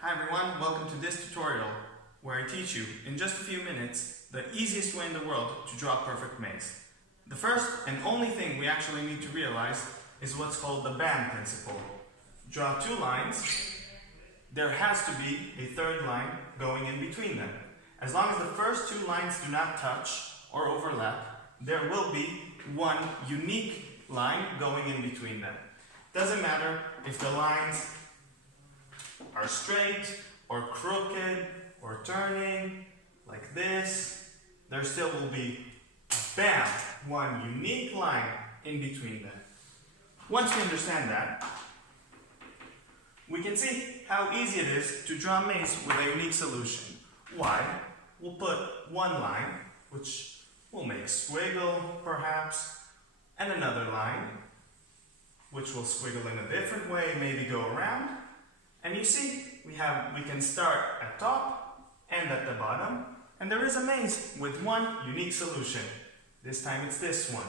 Hi everyone, welcome to this tutorial where I teach you in just a few minutes the easiest way in the world to draw a perfect maze. The first and only thing we actually need to realize is what's called the band principle. Draw two lines. There has to be a third line going in between them. As long as the first two lines do not touch or overlap, there will be one unique line going in between them. Doesn't matter if the lines are straight or crooked or turning like this, there still will be, bam, one unique line in between them. Once we understand that, we can see how easy it is to draw a maze with a unique solution. Why? We'll put one line, which we'll make squiggle perhaps, and another line, which will squiggle in a different way, maybe go around. And you see, we can start at top and at the bottom, and there is a maze with one unique solution. This time it's this one.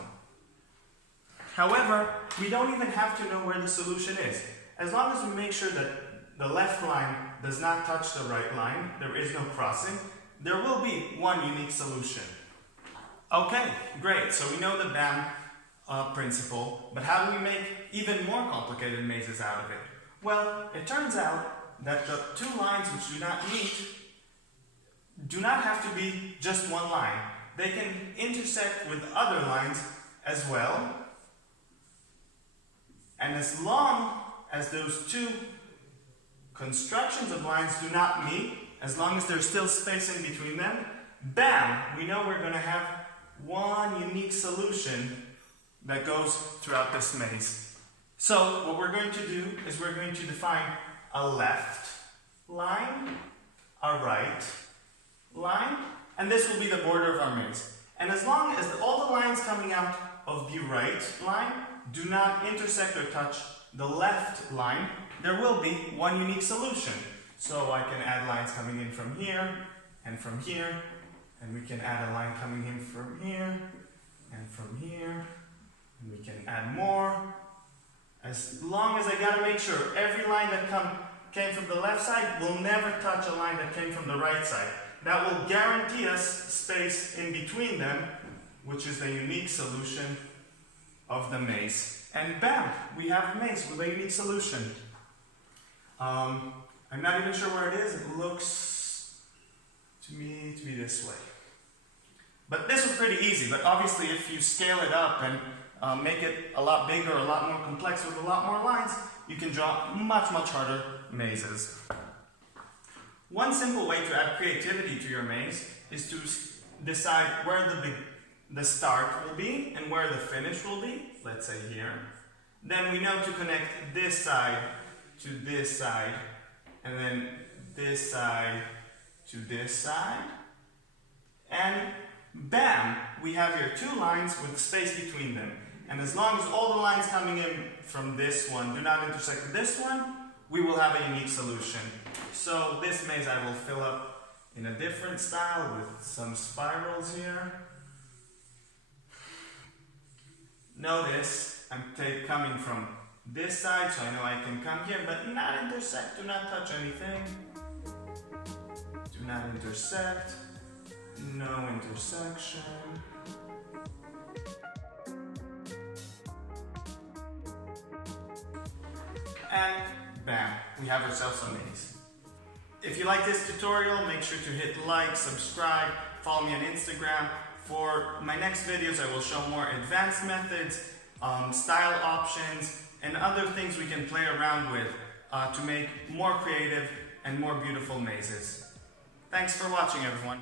However, we don't even have to know where the solution is. As long as we make sure that the left line does not touch the right line, there is no crossing, there will be one unique solution. Okay, great, so we know the BAM principle, but how do we make even more complicated mazes out of it? Well, it turns out that the two lines which do not meet do not have to be just one line. They can intersect with other lines as well. And as long as those two constructions of lines do not meet, as long as there's still space in between them, bam, we know we're going to have one unique solution that goes throughout this maze. So what we're going to do is we're going to define a left line, a right line, and this will be the border of our maze. And as long as all the lines coming out of the right line do not intersect or touch the left line, there will be one unique solution. So I can add lines coming in from here, and we can add a line coming in from here, and from here, and we can add more. As long as I gotta make sure every line that came from the left side will never touch a line that came from the right side. That will guarantee us space in between them, which is the unique solution of the maze. And bam, we have a maze with a unique solution. I'm not even sure where it is. It looks to me to be this way. But this was pretty easy, but obviously if you scale it up and make it a lot bigger, a lot more complex with a lot more lines, you can draw much harder mazes. One simple way to add creativity to your maze is to decide where the start will be and where the finish will be, let's say here. Then we know to connect this side to this side, and then this side to this side. And bam, we have here two lines with space between them. And as long as all the lines coming in from this one do not intersect with this one, we will have a unique solution. So this maze I will fill up in a different style with some spirals here. Notice I'm coming from this side, so I know I can come here, but not intersect, do not touch anything. Do not intersect, no intersection. And bam, we have ourselves a maze. If you like this tutorial, make sure to hit like, subscribe, follow me on Instagram. For my next videos, I will show more advanced methods, style options, and other things we can play around with to make more creative and more beautiful mazes. Thanks for watching, everyone.